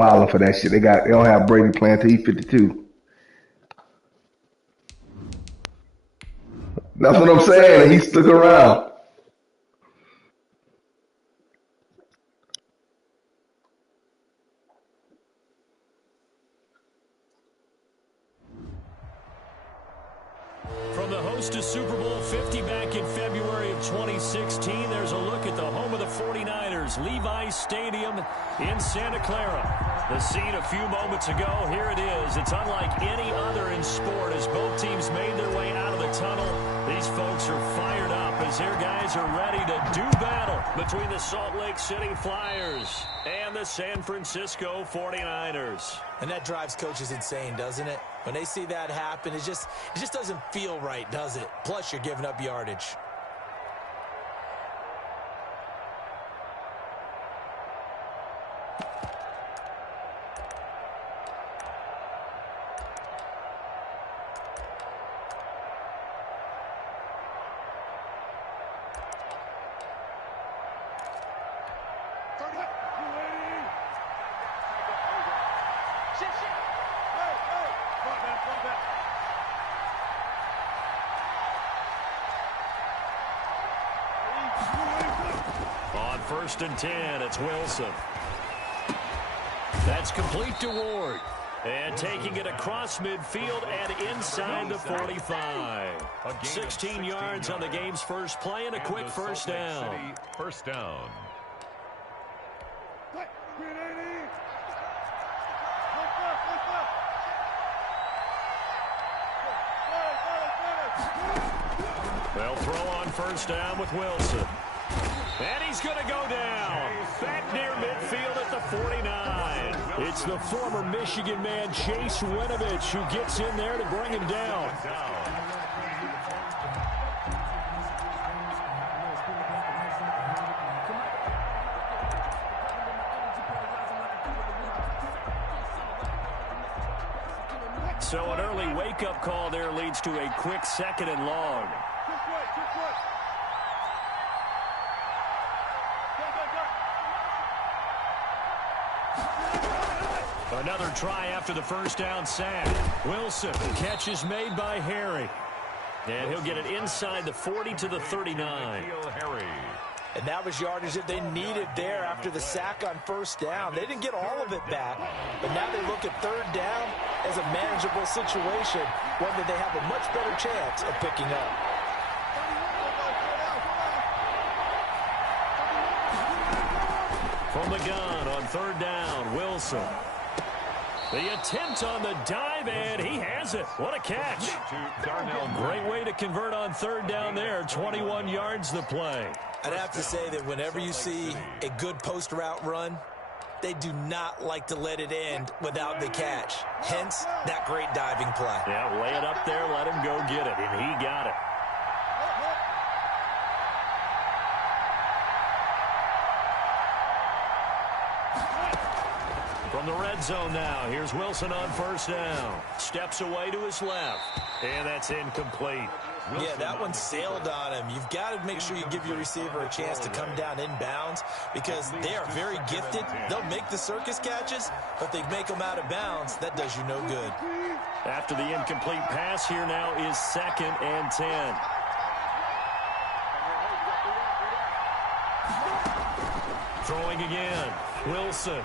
Wilding for that shit. They don't have Brady playing till he's 52. That's what I'm saying. And he stuck around. From the host to Super Bowl 50 back in February of 2016, there's a look at the home of the 49ers, Levi's Stadium in Santa Clara. The scene a few moments ago, here it is. It's unlike any other in sport as both teams made their way out of the tunnel. These folks are fired up as their guys are ready to do battle between the Salt Lake City Flyers and the San Francisco 49ers. And that drives coaches insane, doesn't it? When they see that happen, it just doesn't feel right, does it? Plus, you're giving up yardage. On 1st and 10, it's Wilson. That's complete to Ward. And taking it across midfield and inside the 45. 16 yards on the game's first play and a quick first down. First down. They'll throw on first down with Wilson. And he's going to go down. Back near midfield at the 49. It's the former Michigan man, Chase Winovich, who gets in there to bring him down. So an early wake-up call there leads to a quick 2nd and long. Another try after the first down sack. Wilson, catch is made by Harry. And he'll get it inside the 40 to the 39. And that was yardage that they needed there after the sack on first down. They didn't get all of it back, but now they look at 3rd down as a manageable situation, one that they have a much better chance of picking up. From the gun on 3rd down, Wilson. The attempt on the dive, and he has it. What a catch. Great way to convert on 3rd down there. 21 yards the play. I'd have to say that whenever you see a good post route run, they do not like to let it end without the catch. Hence, that great diving play. Yeah, lay it up there, let him go get it, and he got it. From the red zone now, here's Wilson on first down. Steps away to his left, and that's incomplete. Yeah, that one sailed on him. You've got to make sure you give your receiver a chance to come down inbounds because they are very gifted. They'll make the circus catches, but they make them out of bounds. That does you no good. After the incomplete pass, here now is 2nd and 10. Throwing again, Wilson.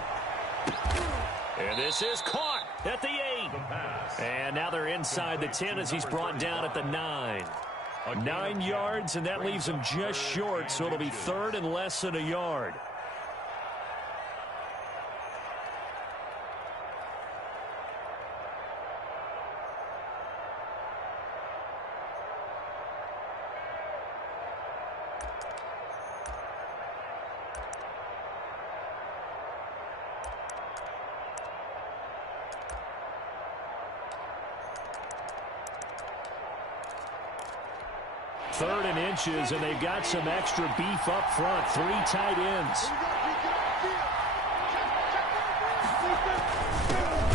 And this is caught at the 8. And now they're inside the 10 as he's brought down at the 9. 9 yards, and that leaves him just short, so it'll be 3rd and less than a yard. Third and inches, and they've got some extra beef up front. 3 tight ends.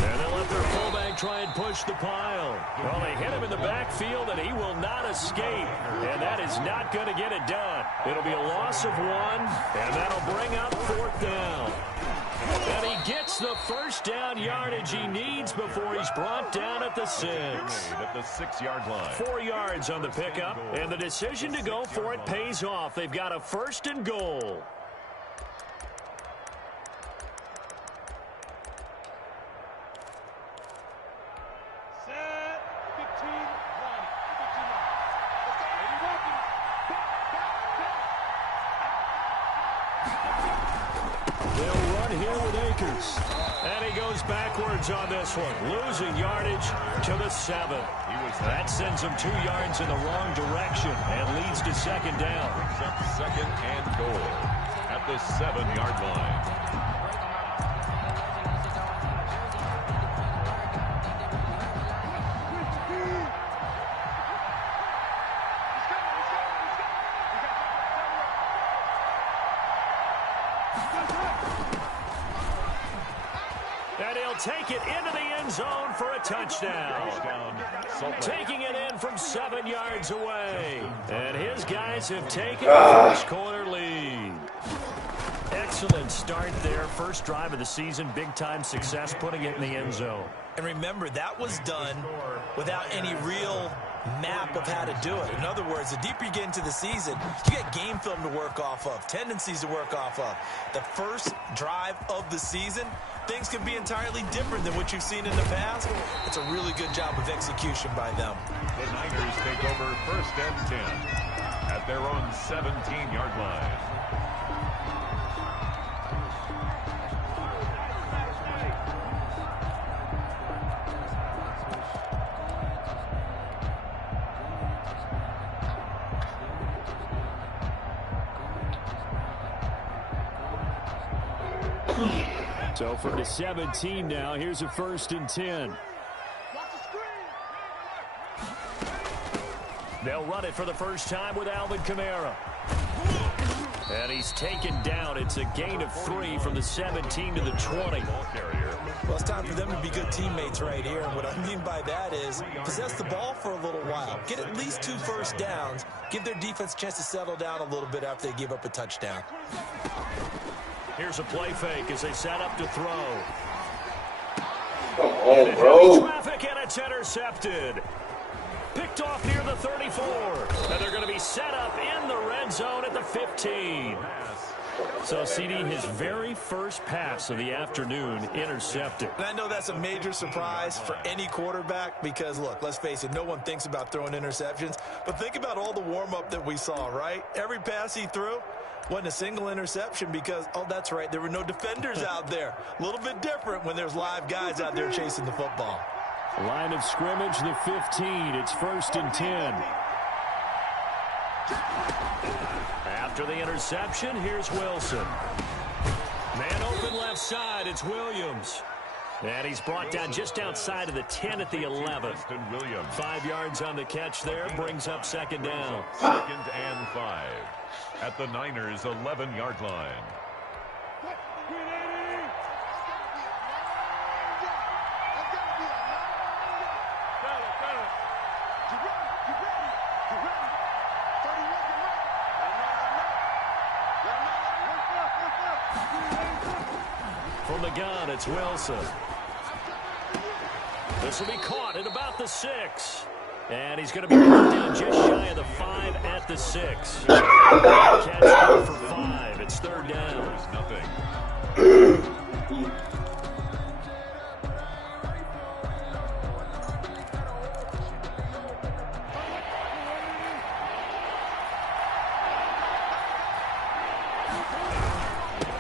And they'll let their fullback try and push the pile. Well, they hit him in the backfield, and he will not escape. And that is not going to get it done. It'll be a loss of 1, and that'll bring up 4th down. And he gets the first down yardage he needs before he's brought down at the 6. At the 6-yard line. 4 yards on the pickup, and the decision to go for it pays off. They've got a 1st and goal. And he goes backwards on this one, losing yardage to the 7. That sends him 2 yards in the wrong direction and leads to 2nd down. Brings up 2nd and goal at the 7-yard line. And he'll take it into the end zone for a touchdown. Taking it in from 7 yards away. And his guys have taken the first quarter lead. Excellent start there. First drive of the season. Big-time success putting it in the end zone. And remember, that was done without any real map of how to do it. In other words, the deeper you get into the season, you get game film to work off of, tendencies to work off of. The first drive of the season, things can be entirely different than what you've seen in the past. It's a really good job of execution by them. The Niners take over 1st and 10 at their own 17-yard line. So from the 17 now, here's a 1st and 10. They'll run it for the first time with Alvin Kamara. And he's taken down. It's a gain of 3 from the 17 to the 20. Well, it's time for them to be good teammates right here. And what I mean by that is possess the ball for a little while. Get at least 2 first downs. Give their defense a chance to settle down a little bit after they give up a touchdown. Here's a play fake as they set up to throw. Come on, bro. Traffic, and it's intercepted. Picked off near the 34. And they're going to be set up in the red zone at the 15. So, CD, his very first pass of the afternoon intercepted. And I know that's a major surprise for any quarterback because, look, let's face it, no one thinks about throwing interceptions. But think about all the warm-up that we saw, right? Every pass he threw wasn't a single interception because, oh, that's right, there were no defenders out there. A little bit different when there's live guys out there chasing the football. Line of scrimmage, the 15. It's 1st and 10. After the interception, here's Wilson. Man open left side, it's Williams. And he's brought down just outside of the 10 at the 11. 5 yards on the catch there, brings up 2nd down. 2nd and 5 at the Niners' 11-yard line. From the gun, it's Wilson. This will be caught at about the 6. And he's going to be brought down just shy of the 5 at the 6. Catch up for 5. It's 3rd down. Nothing.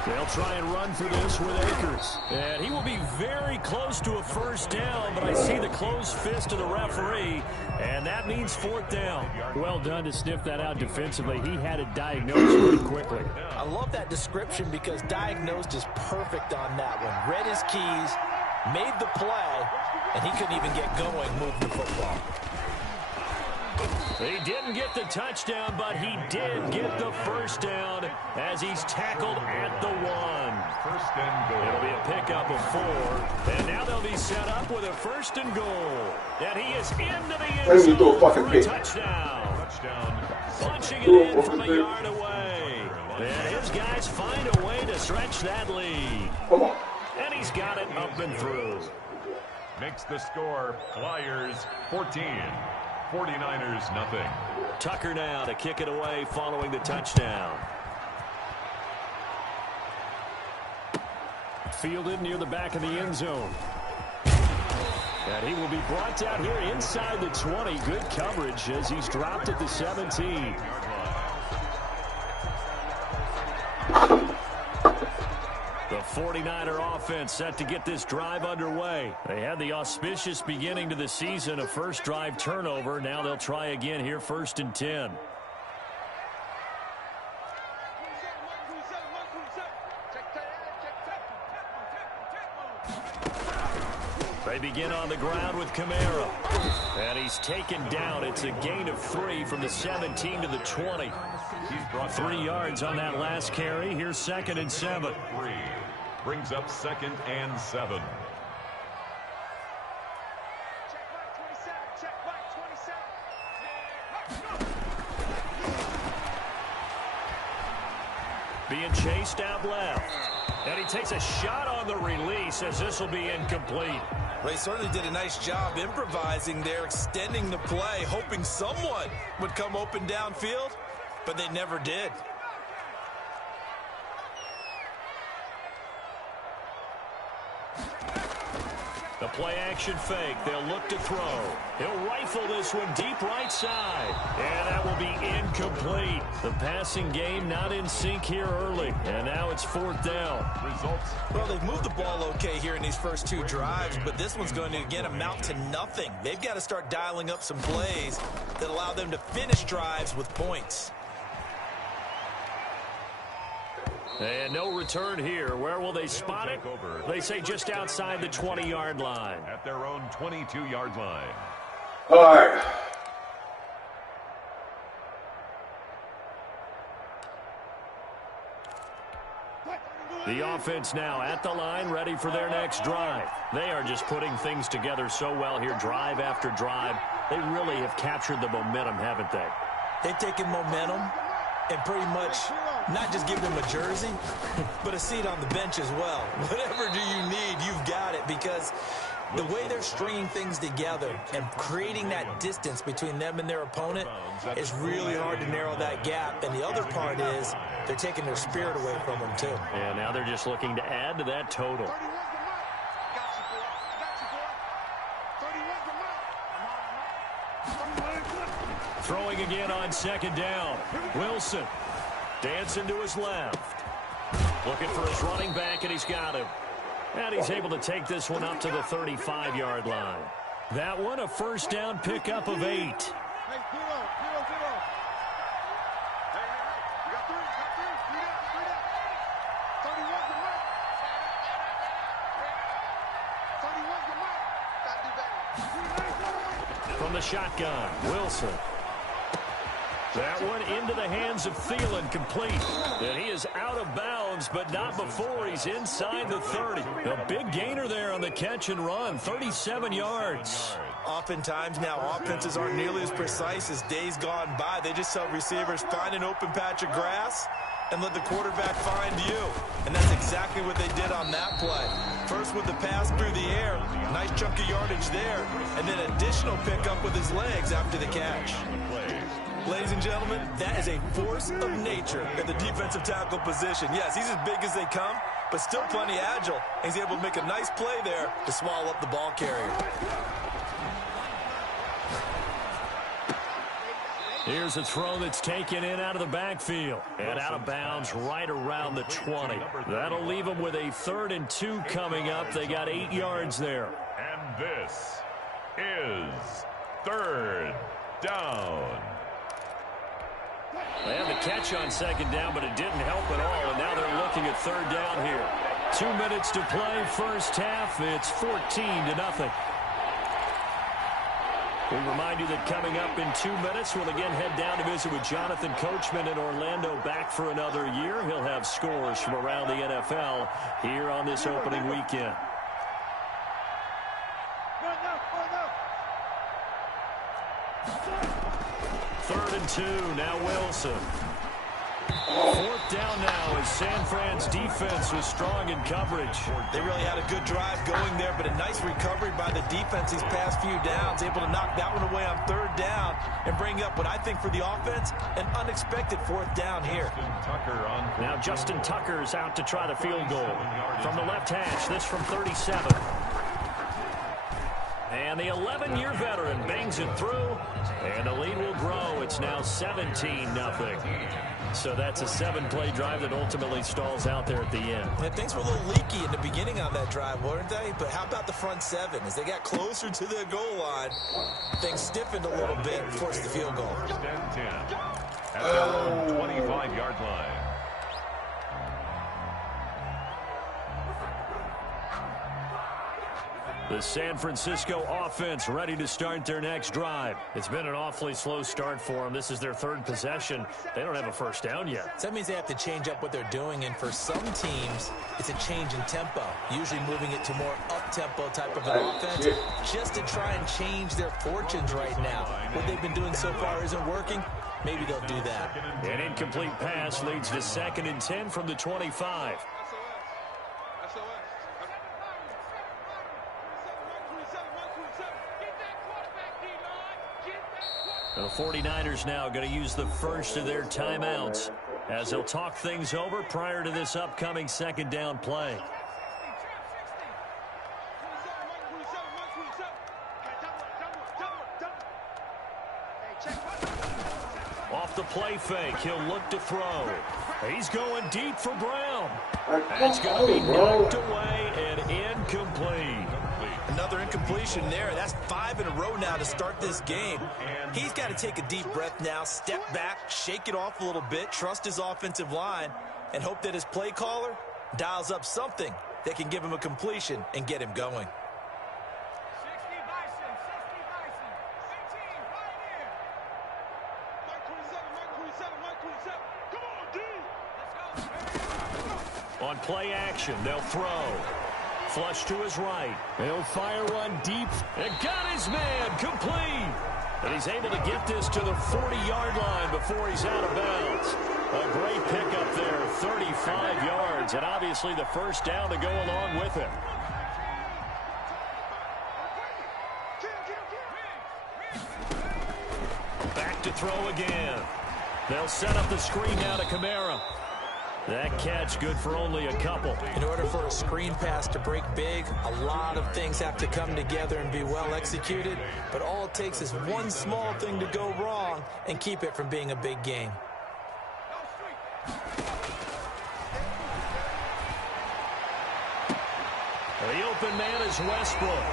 They'll try and run for this with Akers. And he will be very close to a 1st down, but I see the closed fist of the referee, and that means 4th down. Well done to sniff that out defensively. He had it diagnosed pretty quickly. I love that description because diagnosed is perfect on that one. Read his keys, made the play, and he couldn't even get going moving the football. He didn't get the touchdown, but he did get the first down as he's tackled at the 1. First and goal. It'll be a pickup of 4. And now they'll be set up with a first and goal. And he is into the end zone for a touchdown. Punching it in from a yard away. And his guys find a way to stretch that lead. And he's got it up and through. Makes the score Flyers 14. 49ers nothing. Tucker now to kick it away following the touchdown. Fielded near the back of the end zone. And he will be brought down here inside the 20. Good coverage as he's dropped at the 17. The 49er offense set to get this drive underway. They had the auspicious beginning to the season, a first drive turnover. Now they'll try again here, 1st and 10. They begin on the ground with Kamara. And he's taken down. It's a gain of 3 from the 17 to the 20. He's brought 3 yards on that last carry. Here's 2nd and 7. 3. Brings up 2nd and 7. Being chased out left. And he takes a shot on the release as this will be incomplete. They certainly did a nice job improvising there, extending the play, hoping someone would come open downfield, but they never did. The play action fake. They'll look to throw. He'll rifle this one deep right side. And that will be incomplete. The passing game not in sync here early. And now it's 4th down. Results. Well, they've moved the ball okay here in these first 2 drives, but this one's going to, again, amount to nothing. They've got to start dialing up some plays that allow them to finish drives with points. And no return here. Where will they spot it? They say just outside the 20-yard line. At their own 22-yard line. All right. The offense now at the line, ready for their next drive. They are just putting things together so well here, drive after drive. They really have captured the momentum, haven't they? They've taken momentum and pretty much not just give them a jersey, but a seat on the bench as well. Whatever do you need, you've got it, because the way they're stringing things together and creating that distance between them and their opponent is really hard to narrow that gap. And the other part is they're taking their spirit away from them, too. And now they're just looking to add to that total. Throwing again on 2nd down. Wilson dancing to his left. Looking for his running back, and he's got him. And he's able to take this one up to the 35-yard line. That one a first down pickup of 8. From the shotgun, Wilson. That one into the hands of Thielen, complete. And he is out of bounds, but not before he's inside the 30. A big gainer there on the catch and run, 37 yards. Oftentimes now offenses aren't nearly as precise as days gone by. They just tell receivers, find an open patch of grass and let the quarterback find you. And that's exactly what they did on that play. First with the pass through the air, nice chunk of yardage there, and then additional pickup with his legs after the catch. Ladies and gentlemen, that is a force of nature at the defensive tackle position. Yes, he's as big as they come, but still plenty agile. He's able to make a nice play there to swallow up the ball carrier. Here's a throw that's taken in out of the backfield. And out of bounds right around the 20. That'll leave them with a 3rd and 2 coming up. They got 8 yards there. And this is 3rd down. They had the catch on 2nd down, but it didn't help at all. And now they're looking at 3rd down here. 2 minutes to play, first half. It's 14-0. We remind you that coming up in 2 minutes, we'll again head down to visit with Jonathan Coachman in Orlando, back for another year. He'll have scores from around the NFL here on this opening weekend. Third and 2, now Wilson. Fourth down now as San Fran's defense was strong in coverage. They really had a good drive going there, but a nice recovery by the defense these past few downs, able to knock that one away on third down and bring up what I think for the offense, an unexpected fourth down here. Now Justin Tucker's out to try the field goal. From the left hash, this from 37. And the 11-year veteran bangs it through, and the lead will grow. It's now 17-0. So that's a 7-play drive that ultimately stalls out there at the end. And things were a little leaky in the beginning on that drive, weren't they? But how about the front seven? As they got closer to the goal line, things stiffened a little bit, forced the field goal. First and 10 at their own 25-yard line. The San Francisco offense ready to start their next drive. It's been an awfully slow start for them. This is their third possession. They don't have a first down yet. So that means they have to change up what they're doing, and for some teams, it's a change in tempo, usually moving it to more up-tempo type of an offense, just to try and change their fortunes right now. What they've been doing so far isn't working. Maybe they'll do that. An incomplete pass leads to 2nd and 10 from the 25. The 49ers now going to use the first of their timeouts as they'll talk things over prior to this upcoming second down play. Off the play fake, he'll look to throw. He's going deep for Brown. That's going to be knocked away and incomplete. Another incompletion there. That's 5 in a row now to start this game. He's got to take a deep breath now, step back, shake it off a little bit, trust his offensive line, and hope that his play caller dials up something that can give him a completion and get him going. On play action, they'll throw. Flush to his right. He'll fire one deep. And got his man complete. And he's able to get this to the 40-yard line before he's out of bounds. A great pickup there, 35 yards. And obviously the first down to go along with it. Back to throw again. They'll set up the screen now to Kamara. That catch good for only a couple. In order for a screen pass to break big, a lot of things have to come together and be well executed. But all it takes is one small thing to go wrong and keep it from being a big game. The open man is Westbrook.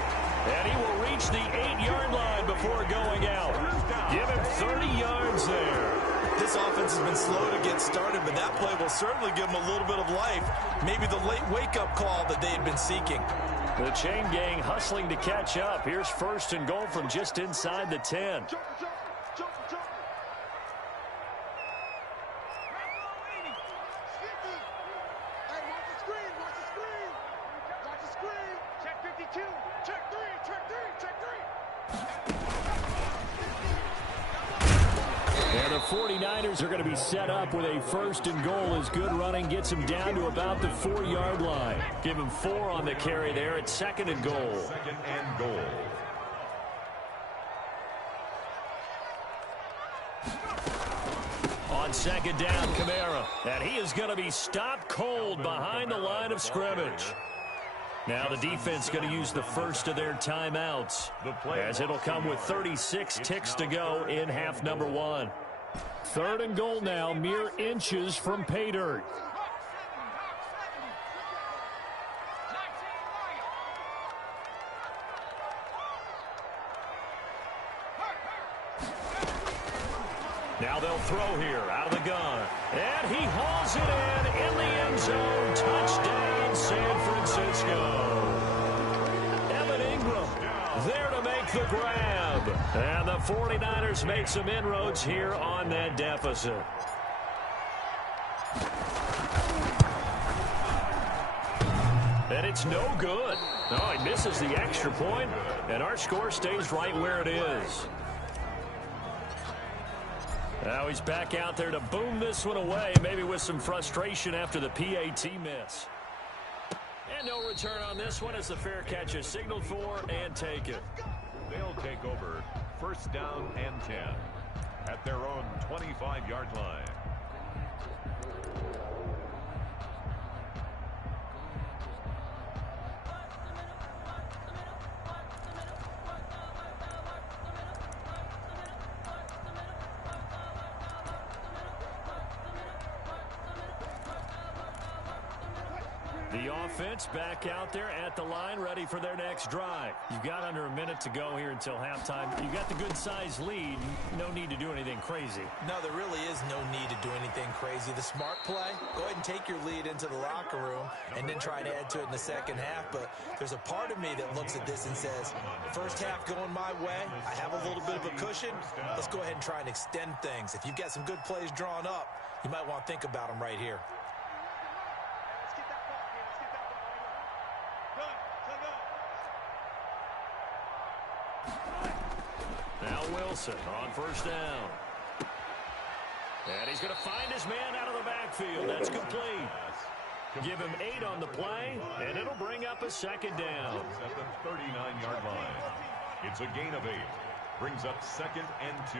And he will reach the 8-yard line before going out. Give him 30 yards there. This offense has been slow to get started, but that play will certainly give them a little bit of life. Maybe the late wake-up call that they had been seeking. The chain gang hustling to catch up. Here's 1st and goal from just inside the 10. And the 49ers are going to be set up with a 1st and goal as good running gets him down to about the 4-yard line. Give him 4 on the carry there at 2nd and goal. 2nd and goal. On 2nd down, Kamara. And he is going to be stopped cold behind the line of scrimmage. Now the defense going to use the first of their timeouts as it'll come with 36 ticks to go in half number 1. 3rd and goal now, mere inches from pay dirt. Now they'll throw here out of the gun. And he hauls it in the end zone. Touchdown, San Francisco. Evan Ingram there to make with the grab. And the 49ers make some inroads here on that deficit. And it's no good. Oh, he misses the extra point, and our score stays right where it is. Now he's back out there to boom this one away, maybe with some frustration after the PAT miss. And no return on this one as the fair catch is signaled for and taken. They'll take over first down and 10 at their own 25-yard line. The offense back out there at the line, ready for their next drive. You've got under a minute to go here until halftime. You've got the good-sized lead. No need to do anything crazy. No, there really is no need to do anything crazy. The smart play, go ahead and take your lead into the locker room and then try and add to it in the second half. But there's a part of me that looks at this and says, first half going my way, I have a little bit of a cushion. Let's go ahead and try and extend things. If you've got some good plays drawn up, you might want to think about them right here. Now Wilson on first down. And he's going to find his man out of the backfield. That's complete. Give him 8 on the play, and it'll bring up a second down. At the 39-yard line. It's a gain of 8. Brings up second and 2.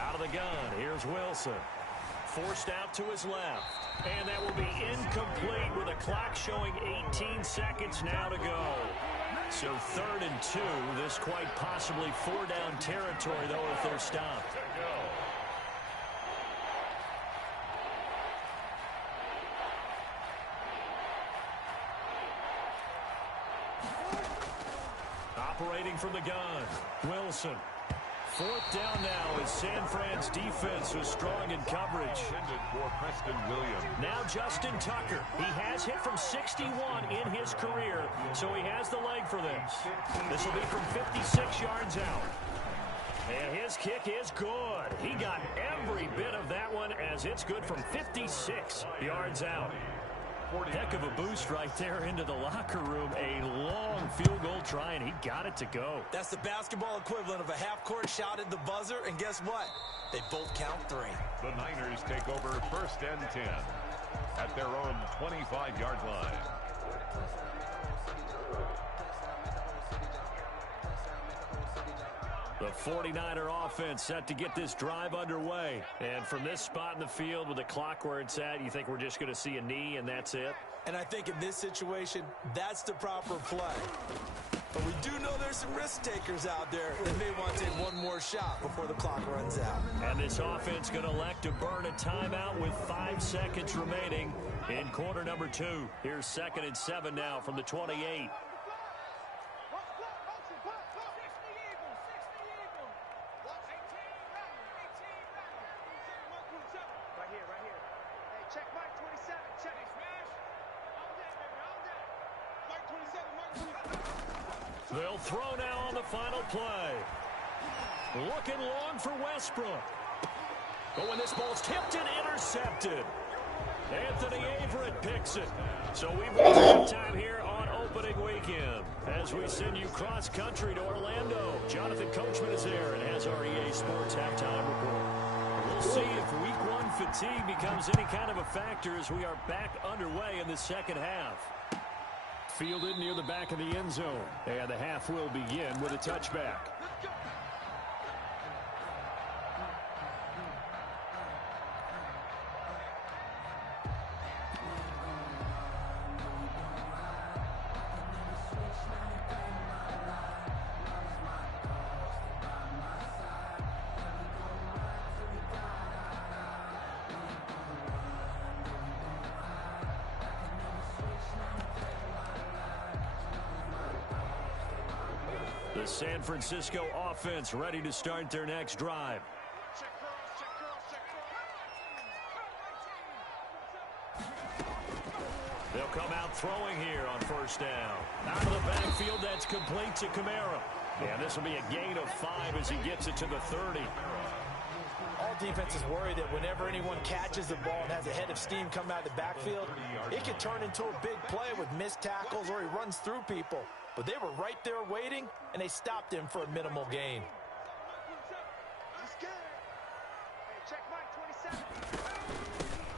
Out of the gun, here's Wilson. Forced out to his left. And that will be incomplete with a clock showing 18 seconds now to go. So 3rd and 2. This quite possibly 4-down territory, though, if they're stopped. Operating from the gun, Wilson. 4th down now as San Fran's defense was strong in coverage. For Preston Williams. Now Justin Tucker. He has hit from 61 in his career, so he has the leg for this. This will be from 56 yards out. And his kick is good. He got every bit of that one as it's good from 56 yards out. Heck of a boost right there into the locker room. A long field goal try, and he got it to go. That's the basketball equivalent of a half-court shot at the buzzer, and guess what? They both count 3. The Niners take over first and 10 at their own 25-yard line. The 49er offense set to get this drive underway. And from this spot in the field with the clock where it's at, you think we're just going to see a knee and that's it? And I think in this situation, that's the proper play. But we do know there's some risk takers out there that may want to take one more shot before the clock runs out. And this offense going to elect to burn a timeout with 5 seconds remaining in quarter number 2. Here's 2nd and 7 now from the 28. They'll throw now on the final play. Looking long for Westbrook. But when this ball's tipped and intercepted, Anthony Averett picks it. So we've reached halftime here on opening weekend as we send you cross-country to Orlando. Jonathan Coachman is there and has our EA Sports halftime report. We'll see if Week 1 fatigue becomes any kind of a factor as we are back underway in the second half. Fielded near the back of the end zone. And the half will begin with a touchback. The San Francisco offense ready to start their next drive. They'll come out throwing here on first down. Out of the backfield, that's complete to Kamara. And this will be a gain of 5 as he gets it to the 30. All defenses worry that whenever anyone catches the ball and has a head of steam come out of the backfield, it can turn into a big play with missed tackles or he runs through people. But they were right there waiting, and they stopped him for a minimal gain.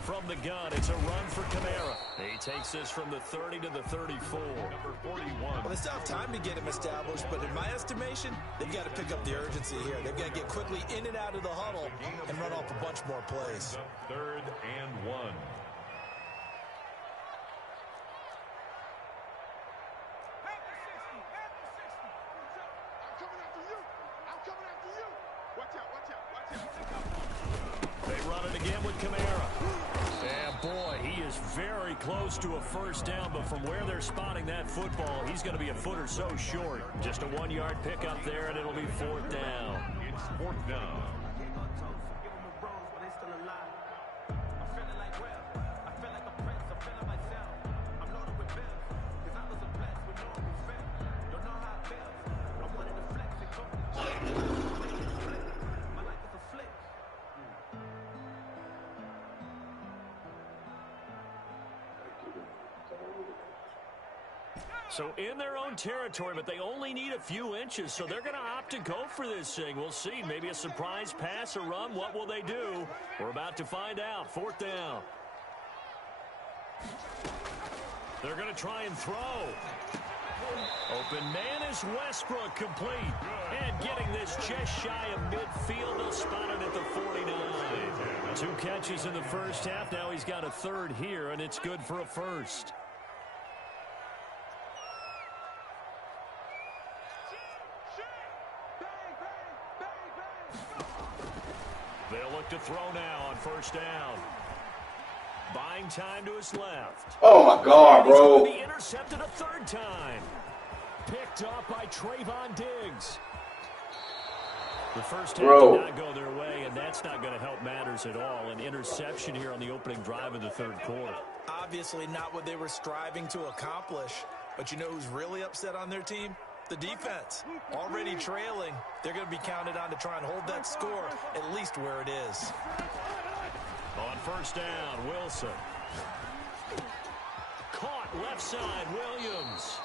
From the gun, it's a run for Kamara. He takes this from the 30 to the 34. Number 41. Well, they still have time to get him established, but in my estimation, they've got to pick up the urgency here. They've got to get quickly in and out of the huddle and run off a bunch more plays. 3rd and 1. They run it again with Kamara. And boy, he is very close to a first down, but from where they're spotting that football, he's going to be a foot or so short. Just a 1-yard pickup there, and it'll be 4th down. It's 4th down. So in their own territory, but they only need a few inches, so they're going to opt to go for this thing. We'll see. Maybe a surprise pass or run. What will they do? We're about to find out. 4th down. They're going to try and throw. Open man is Westbrook, complete. And getting this just shy of midfield. They'll spot it at the 49. 2 catches in the first half. Now he's got a 3rd here, and it's good for a first. They'll look to throw now on first down. Buying time to his left. Oh, my God, He's bro. going to be intercepted a 3rd time. Picked up by Trayvon Diggs. The first half did not go their way, and that's not going to help matters at all. An interception here on the opening drive of the 3rd quarter. Obviously not what they were striving to accomplish. But you know who's really upset on their team? The defense. Already trailing, they're going to be counted on to try and hold that score at least where it is. On first down, Wilson. Caught left side, Williams.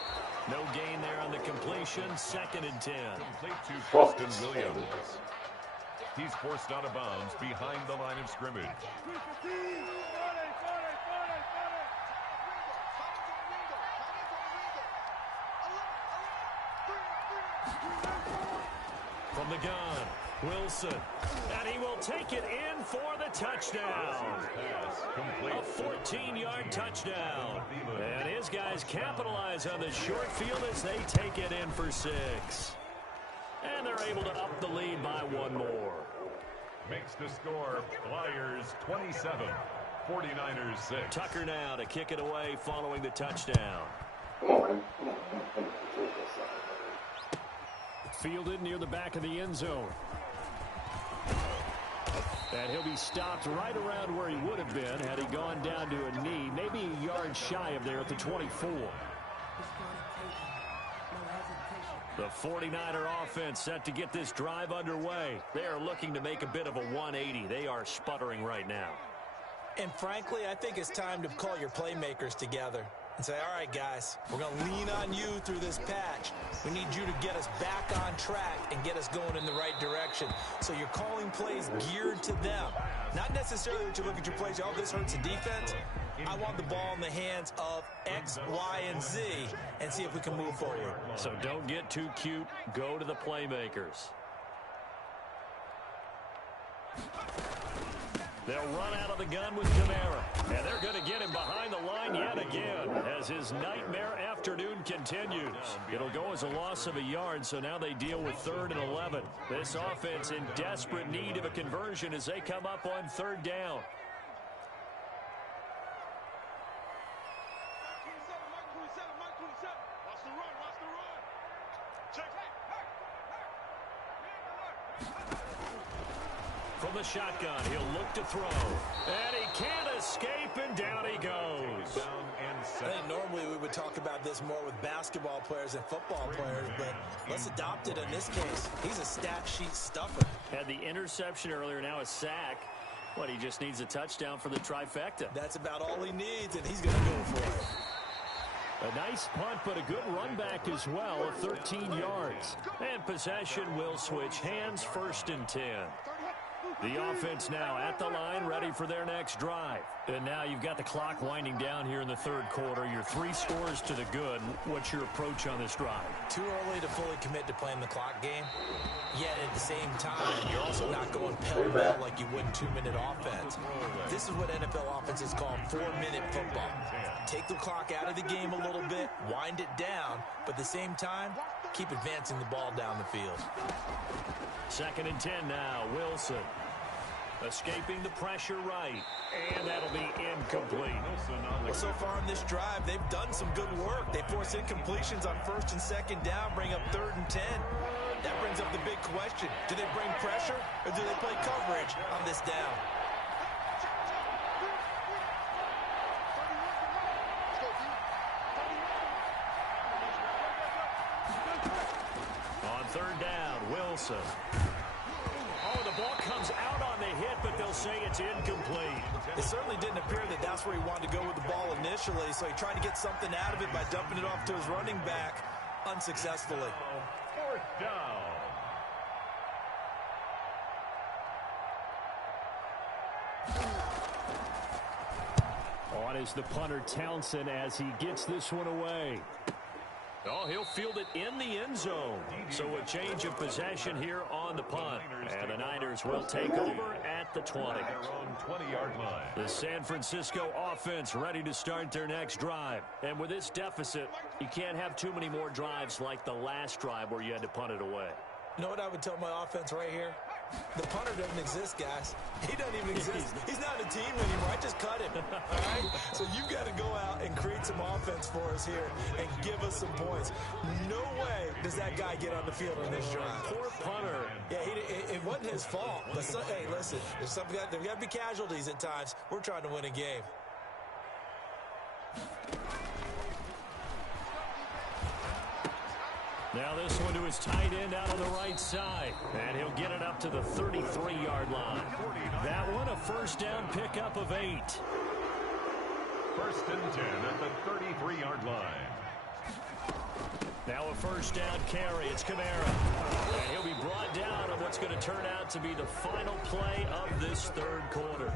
No gain there on the completion. 2nd and 10. Complete to Preston Williams. He's forced out of bounds behind the line of scrimmage. From the gun, Wilson. And he will take it in for the touchdown. A 14-yard touchdown. And his guys capitalize on the short field as they take it in for 6. And they're able to up the lead by 1 more. Makes the score Flyers 27, 49ers 6. Tucker now to kick it away following the touchdown. Fielded near the back of the end zone. And he'll be stopped right around where he would have been had he gone down to a knee, maybe a yard shy of there at the 24. The 49er offense set to get this drive underway. They are looking to make a bit of a 180. They are sputtering right now. And frankly, I think it's time to call your playmakers together and say, all right, guys, we're going to lean on you through this patch. We need you to get us back on track and get us going in the right direction. So you're calling plays geared to them. Not necessarily that you look at your plays, oh, this hurts the defense. I want the ball in the hands of X, Y, and Z and see if we can move forward. So don't get too cute. Go to the playmakers. They'll run out of the gun with Kamara. And they're going to get him behind the line yet again as his nightmare afternoon continues. It'll go as a loss of a yard, so now they deal with 3rd and 11. This offense in desperate need of a conversion as they come up on 3rd down. From the shotgun, he'll look to throw. And he can't escape, and down he goes. talk about this more with basketball players and football players, but let's adopt it in this case. He's a stat sheet stuffer. Had the interception earlier, now a sack. He just needs a touchdown for the trifecta. That's about all he needs, and he's going to go for it. A nice punt, but a good run back as well of 13 yards. And possession will switch hands, 1st and 10. The offense now at the line, ready for their next drive. And now you've got the clock winding down here in the 3rd quarter. Your 3 scores to the good. What's your approach on this drive? Too early to fully commit to playing the clock game. Yet at the same time, you're also not going pell-mell like you would in 2-minute offense. This is what NFL offenses call 4-minute football. Take the clock out of the game a little bit, wind it down, but at the same time, keep advancing the ball down the field. 2nd and 10 now, Wilson. Escaping the pressure right. And that'll be incomplete. Well, so far in this drive, they've done some good work. They force incompletions on 1st and 2nd down, bring up 3rd and 10. That brings up the big question. Do they bring pressure or do they play coverage on this down? On 3rd down, Wilson. Oh, the ball comes out on the hit, but they'll say it's incomplete. It certainly didn't appear that that's where he wanted to go with the ball initially, so he tried to get something out of it by dumping it off to his running back unsuccessfully. 4th down. On is the punter, Townsend, as he gets this one away. Oh, he'll field it in the end zone. So a change of possession here on the punt. And the Niners will take over at the 20. Their own 20-yard line. The San Francisco offense ready to start their next drive. And with this deficit, you can't have too many more drives like the last drive where you had to punt it away. You know what I would tell my offense right here? The punter doesn't exist, guys. He doesn't even exist. He's not a team anymore. I just cut him. All right? So you've got to go out and create some offense for us here and give us some points. No way does that guy get on the field on this drive. Poor punter. Yeah, it wasn't his fault. But hey, listen, there's got to be casualties at times. We're trying to win a game. Now this one to his tight end out on the right side. And he'll get it up to the 33-yard line. That one a 1st down pickup of 8. 1st and 10 at the 33-yard line. Now a 1st down carry. It's Kamara. And he'll be brought down on what's going to turn out to be the final play of this 3rd quarter.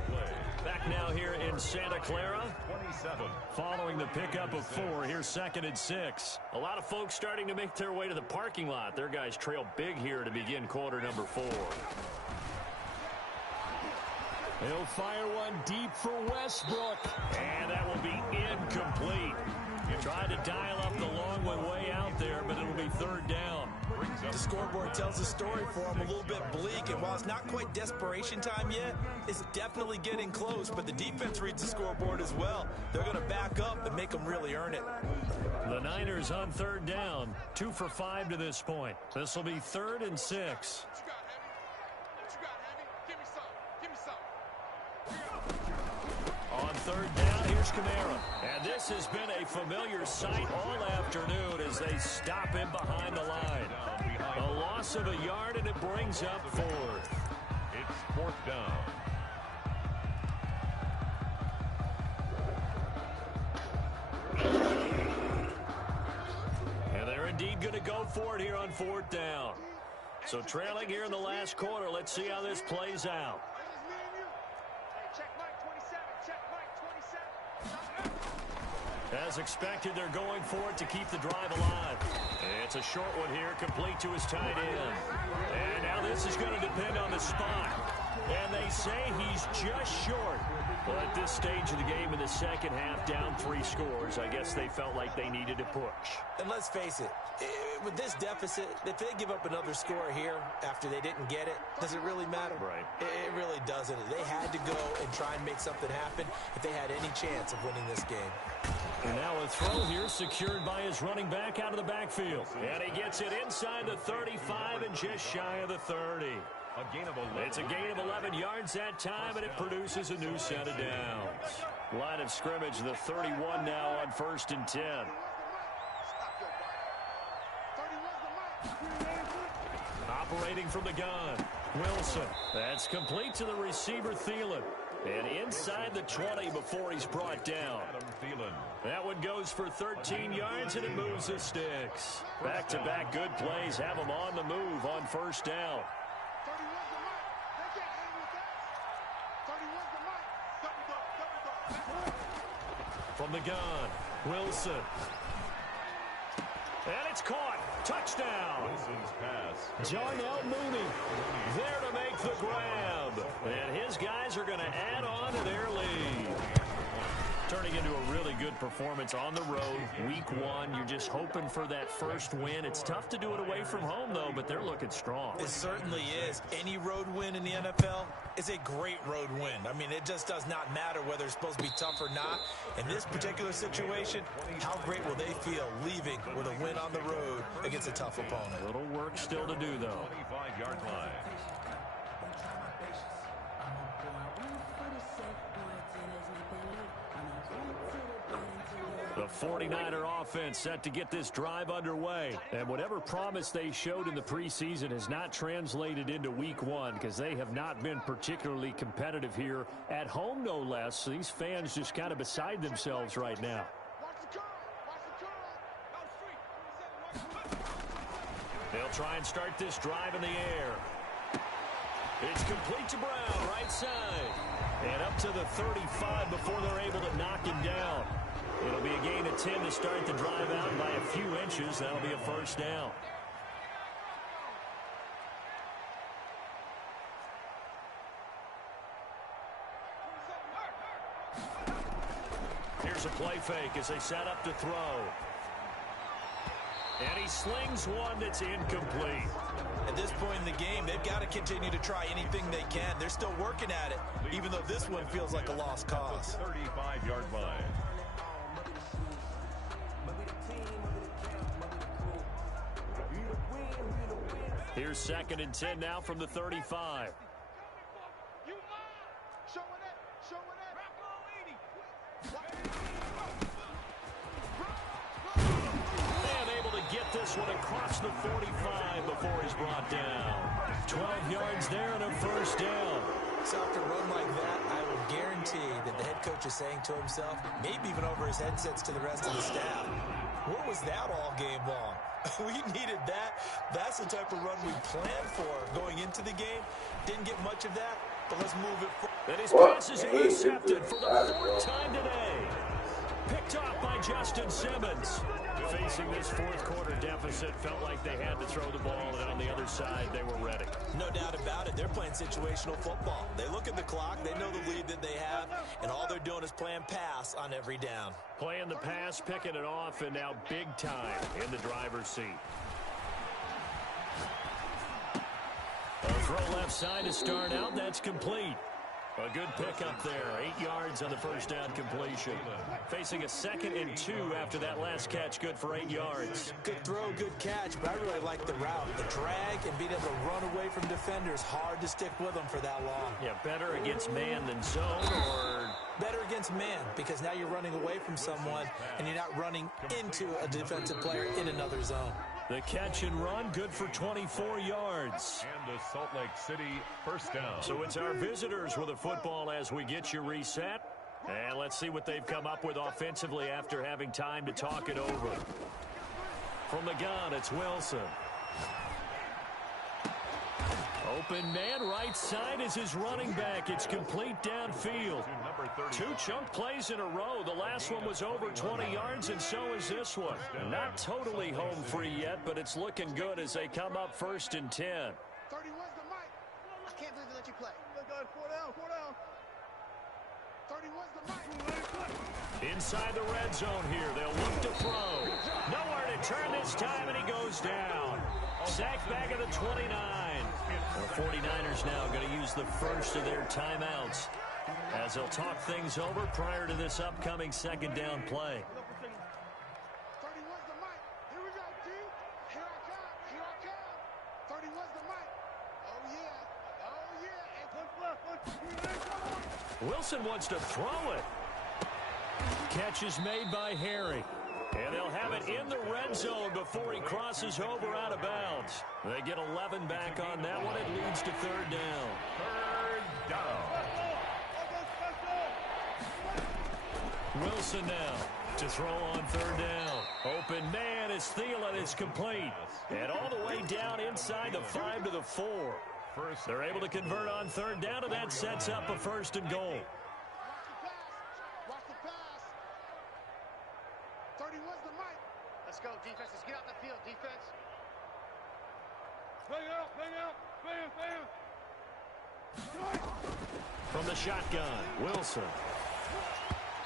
Back now here in Santa Clara. 27. Following the pickup of 4, here's 2nd and 6. A lot of folks starting to make their way to the parking lot. Their guys trail big here to begin quarter number 4. He'll fire one deep for Westbrook. And that will be incomplete. Tried to dial up the long one way out there, but it'll be 3rd down. The scoreboard tells the story for him a little bit bleak, and while it's not quite desperation time yet, it's definitely getting close, but the defense reads the scoreboard as well. They're going to back up and make them really earn it. The Niners on 3rd down, 2 for 5 to this point. This will be 3rd and 6. On 3rd down, here's Kamara. And this has been a familiar sight all afternoon as they stop him behind the line. A loss of a yard, and it brings up 4th. It's 4th down. And they're indeed going to go for it here on 4th down. So trailing here in the last quarter, let's see how this plays out. As expected, they're going for it to keep the drive alive. It's a short one here, complete to his tight end. And now this is going to depend on the spot. And they say he's just short. Well, at this stage of the game in the second half, down 3 scores, I guess they felt like they needed to push. And let's face it, with this deficit, if they give up another score here after they didn't get it, does it really matter? Right. It really doesn't. They had to go and try and make something happen if they had any chance of winning this game. And now a throw here secured by his running back out of the backfield. And he gets it inside the 35 and just shy of the 30. A gain of 11. It's a gain of 11 yards that time, and it produces a new set of downs. Line of scrimmage, the 31 now on 1st and 10. Operating from the gun, Wilson. That's complete to the receiver, Thielen. And inside the 20 before he's brought down. That one goes for 13 yards, and it moves the sticks. Back-to-back good plays have him on the move on first down. From the gun, Wilson. And it's caught. Touchdown. Wilson's pass. Darnell Mooney there to make the grab. And his guys are going to add on to their lead. Turning into a really good performance on the road. Week 1, you're just hoping for that first win. It's tough to do it away from home, though, but they're looking strong. It certainly is. Any road win in the NFL is a great road win. I mean, it just does not matter whether it's supposed to be tough or not. In this particular situation, how great will they feel leaving with a win on the road against a tough opponent? A little work still to do, though. 25-yard line. The 49er offense set to get this drive underway. And whatever promise they showed in the preseason has not translated into week 1 because they have not been particularly competitive here at home, no less. These fans just kind of beside themselves right now. They'll try and start this drive in the air. It's complete to Brown, right side. And up to the 35 before they're able to knock him down. It'll be a gain of 10 to start the drive out by a few inches. That'll be a first down. Here's a play fake as they set up to throw. And he slings one that's incomplete. At this point in the game, they've got to continue to try anything they can. They're still working at it, even though this one feels like a lost cause. 35-yard line. Here's 2nd and 10 now from the 35. And able to get this one across the 45 before he's brought down. 12 yards there and a first down. So after a run like that, I will guarantee that the head coach is saying to himself, maybe even over his headsets to the rest of the staff, what was that all game long? We needed that. That's the type of run we planned for going into the game. Didn't get much of that, but let's move it forward. And his pass is intercepted for the 4th time today. Picked off by Justin Simmons. Facing this 4th quarter deficit, felt like they had to throw the ball, and on the other side, they were ready. No doubt about it. They're playing situational football. They look at the clock, they know the lead that they have, and all they're doing is playing pass on every down. Playing the pass, picking it off, and now big time in the driver's seat. A throw left side to start out. That's complete. A good pickup there. 8 yards on the first down completion. Facing a 2nd and 2 after that last catch. Good for 8 yards. Good throw, good catch, but I really like the route. The drag and being able to run away from defenders. Hard to stick with them for that long. Yeah, better against man than zone, or better against man, because now you're running away from someone and you're not running into a defensive player in another zone. The catch and run, good for 24 yards. And the Salt Lake City first down. So it's our visitors with a football as we get you reset. And let's see what they've come up with offensively after having time to talk it over. From the gun, it's Wilson. Open man, right side is his running back. It's complete downfield. 2 chunk plays in a row. The last one was over 20 yards, and so is this one. Not totally home free yet, but it's looking good as they come up 1st and 10. 31's the mic. I can't believe they let you play. 4 down. 31's the mic. Inside the red zone here. They'll look to throw. Nowhere to turn this time, and he goes down. Sacked back at the 29. The 49ers now going to use the first of their timeouts as they'll talk things over prior to this upcoming 2nd down play. 31's the mic. Here we go, D. Here I come. 31's the mic. Oh, yeah. Wilson wants to throw it. Catch is made by Harry. And they'll have it in the red zone before he crosses over out of bounds. They get 11 back on that one. It leads to third down. Third down. Wilson now to throw on third down. Open man as Thielen is complete. And all the way down inside the 5 to the 4. They're able to convert on third down, and that sets up a 1st and goal. Watch the pass. 31's the mic. Let's go, defense. Let's get out the field, defense. Bang out, bang out, bam, bam. From the shotgun, Wilson.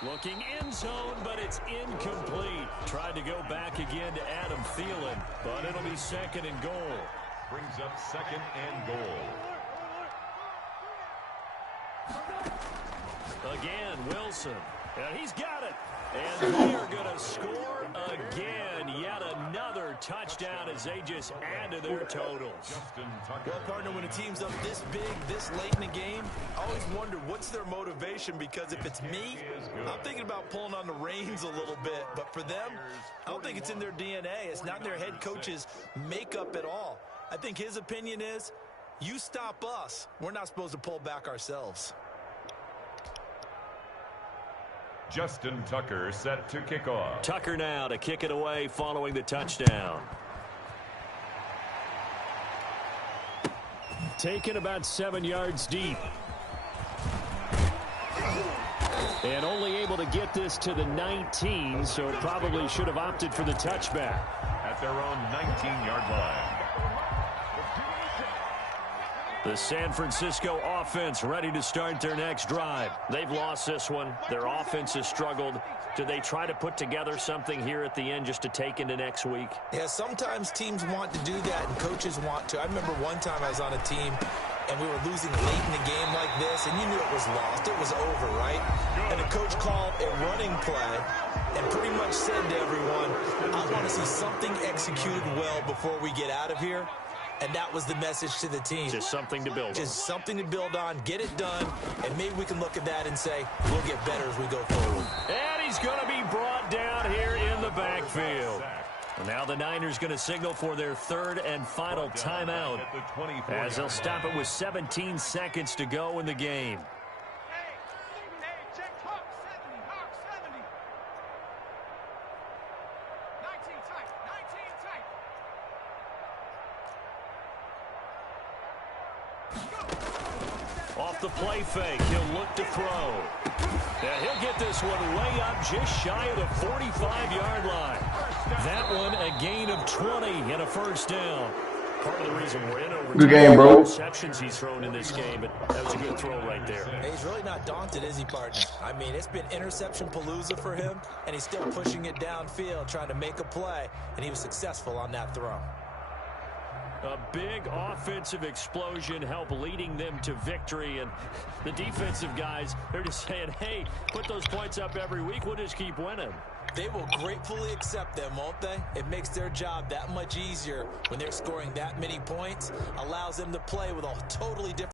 Looking in zone, but it's incomplete. Tried to go back again to Adam Thielen, but it'll be 2nd and goal. Brings up 2nd and goal. Again, Wilson. And he's got it. And they're going to score again. Yet another touchdown as they just add to their totals. Well, partner, when a team's up this big, this late in the game, I always wonder what's their motivation, because if it's me, I'm thinking about pulling on the reins a little bit. But for them, I don't think it's in their DNA. It's not in their head coach's makeup at all. I think his opinion is, you stop us, we're not supposed to pull back ourselves. Justin Tucker set to kick off. Tucker now to kick it away following the touchdown. Taken about 7 yards deep. And only able to get this to the 19, so probably should have opted for the touchback. At their own 19-yard line. The San Francisco offense ready to start their next drive. They've lost this one. Their offense has struggled. Do they try to put together something here at the end just to take into next week? Yeah, sometimes teams want to do that and coaches want to. I remember one time I was on a team and we were losing late in the game like this, and you knew it was lost. It was over, right? And the coach called a running play and pretty much said to everyone, I want to see something executed well before we get out of here. And that was the message to the team. Just something to build on. Just something to build on, get it done, and maybe we can look at that and say, we'll get better as we go forward. And he's going to be brought down here in the backfield. And now the Niners going to signal for their 3rd and final timeout, as they'll stop it with 17 seconds to go in the game. Check Hawk 70. 19 tight. Off the play fake, he'll look to throw. And he'll get this one way up just shy of the 45-yard line. That one a gain of 20 and a 1st down. Part of the reason we're in overtime. Good game, bro. Interceptions he's thrown in this game, but that was a good throw right there. Hey, he's really not daunted, is he, partner? I mean, it's been interception palooza for him, and he's still pushing it downfield, trying to make a play, and he was successful on that throw. A big offensive explosion helped leading them to victory, and the defensive guys, they're just saying, hey, put those points up every week, we'll just keep winning. They will gratefully accept them, won't they? It makes their job that much easier when they're scoring that many points, allows them to play with a totally different